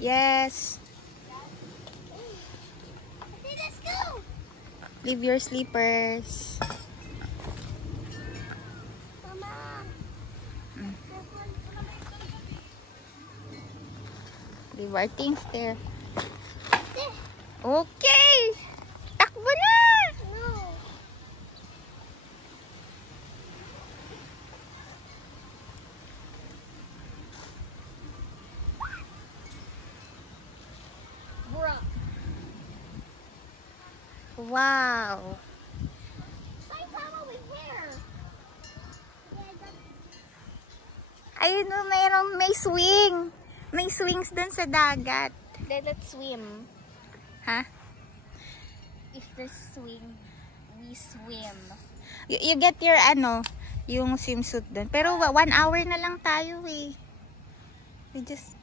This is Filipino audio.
Yes. Okay, let's go. Leave your slippers. Mama. Leave our things there. Okay. Takbo na. No. Bruh. Wow. Ayun o, may swing. May swings dun sa dagat. Then let's swim. Ha? If there's swing, we swim. You get your yung swimsuit dun. Pero 1 hour na lang tayo eh. We just